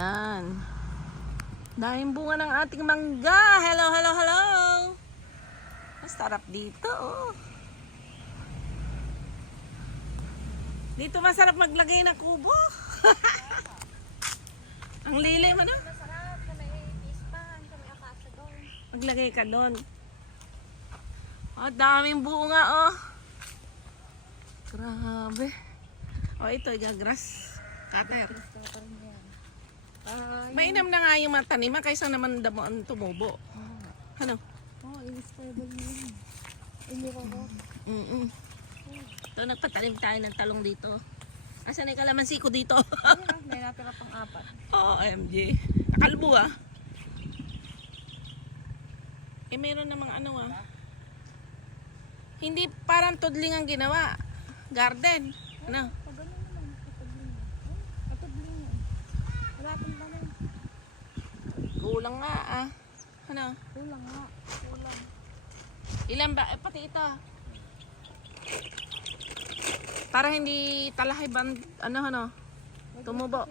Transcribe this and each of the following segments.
Ayan. Dahil bunga ng ating mangga. Hello, hello, hello. Masarap dito, oh. Dito masarap maglagay ng kubo. Ang lilim, ano? Masarap. Sa may pispan, sa may akasa doon. Maglagay ka doon. Oh, daming bunga, oh. Grabe. Oh, ito, grass cutter. Mainam na nga yung mga taniman kaysa naman damuan tumubo. Ano? Oh, i-stable mo yun. Iniraro. Ito, nagpatanim tayo ng talong dito. Asan na yung kalamansi ko dito? Ayun, may natira pang 4. Oo, OMG. Nakalbo, ah. Eh, meron namang ano, ah. Hindi parang tudling ang ginawa. Garden. Ano? Pagano naman, patudling. Patudling yun. Wala pang tanim. Kulang nga, ah. Ano? Kulang nga. Kulang. Ilan ba? Eh, pati ito. Para hindi talahay ano, tumubo.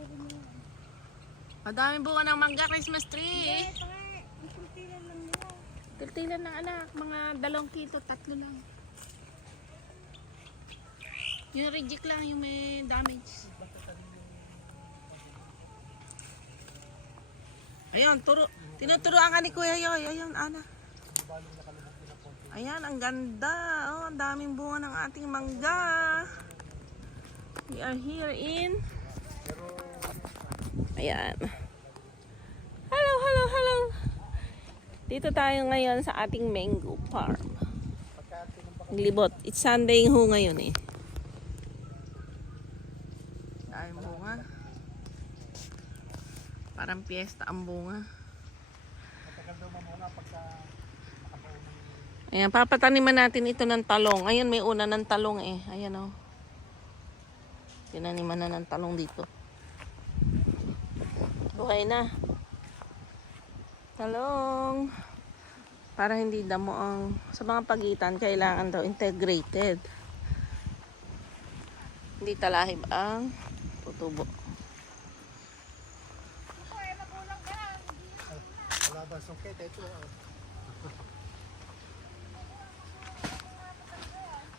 Madaming bunga ng mangga Christmas tree. Ito nga, ikultilan lang nila. Tiltilan ng anak, mga 2 kilo, 3 lang. Yung reject lang, yung may damage. Ayun, tinuturuan ka ni Kuya Yoy. Ayun, Ana. Ayan, ang ganda. Oh, ang daming bunga ng ating mangga. We are here in... Ayan. Hello, hello, hello. Dito tayo ngayon sa ating mango farm. Naglibot. It's Sunday ho ngayon eh. Dahil bunga. Parang piyesta ang bunga. Ayan, papataniman natin ito ng talong. Ayun, may una ng talong eh. Ayan o. Tinaniman na ng talong dito. Buhay na. Talong. Para hindi damo ang... Sa mga pagitan, kailangan daw integrated. Hindi talahib ang tutubo. Wala ba sungkit? Ito.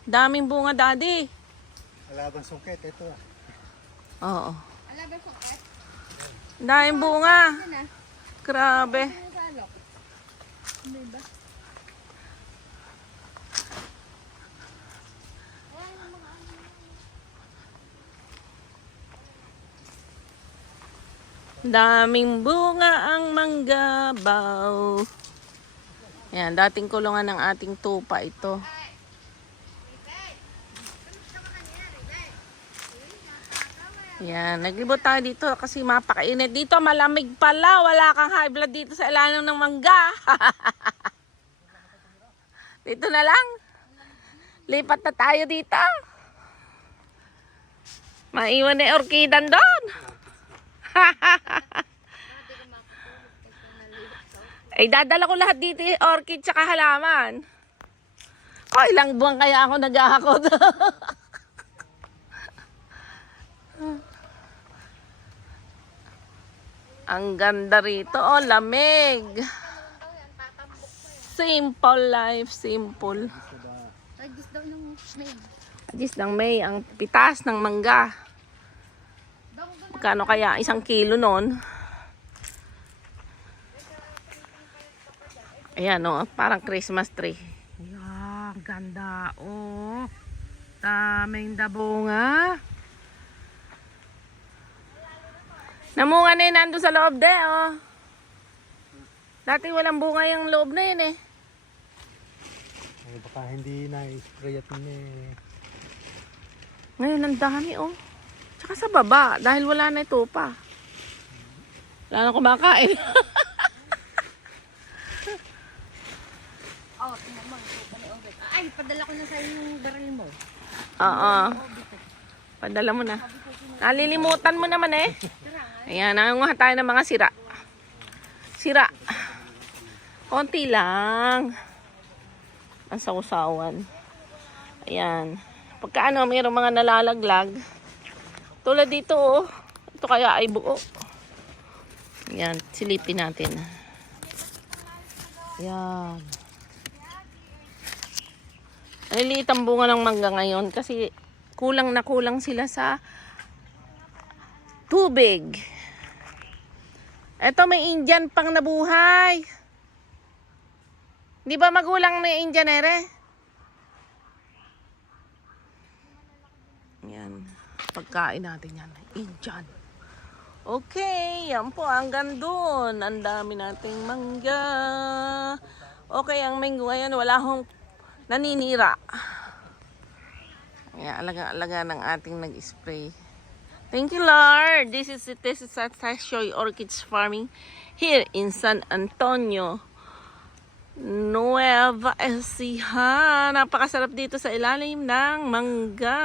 Daming bunga, daddy. Wala ba sungkit? Ito. Oo. Ala ba sukat? Daming bunga. Ano na? Grabe. Ano sa alok? Ano ba? Daming bunga ang manggabaw. Yan, dating kulungan ng ating tupa ito. Yan, naglibot tayo dito kasi mapakainit. Dito malamig pala. Wala kang high blood dito sa ilalim ng mangga. Dito na lang. Lipat na tayo dito. Maiwan na orkidan doon. Ay, dadala ko lahat dito orchid tsaka halaman. Oh, ilang buwan kaya ako nag-aakot. Ang ganda rito, oh, lamig. Simple life, simple. Agis daw ng May. Agis ng May, ang pitas ng mangga. Magkano kaya 1 kilo nun? Ayan, oh, parang Christmas tree. Ayan, ganda, oh. Daming dabunga. Namunga na yun, nandun sa loob de, oh. Dati walang bunga yung loob na yun, eh. Ay, baka hindi na-spray at eh. Ngayon, ang dami, oh. Tsaka sa baba, dahil wala na ito pa. Wala na kumakain. Oh, tingnan mo. Ay, padala ko na sa'yo yung baril mo. Oo. Padala mo na. Nalilimutan mo naman, eh. Ayan, nangunguha tayo ng mga sira. Sira. Konti lang. Ang sausawan. Ayan. Pagka ano, mayroong mga nalalaglag. Tulad dito, oh. Ito kaya ay buo. Yan, silipin natin. Yan. Maliliit ang bunga ng mangga ngayon kasi kulang na kulang sila sa tubig. Eto, may Indian pang nabuhay. Di ba magulang na Indian, ere? Yan. Pagkain natin yan. Indian. Okay, yan po. Hanggang dun. Ang dami nating mangga. Okay, ang mango ngayon, wala akong naninira. Kaya alaga-alaga ng ating nag-spray. Thank you, Lord. This is Tashoy Orchids Farming here in San Antonio, Nueva Ecija. Napakasarap dito sa ilalim ng mangga.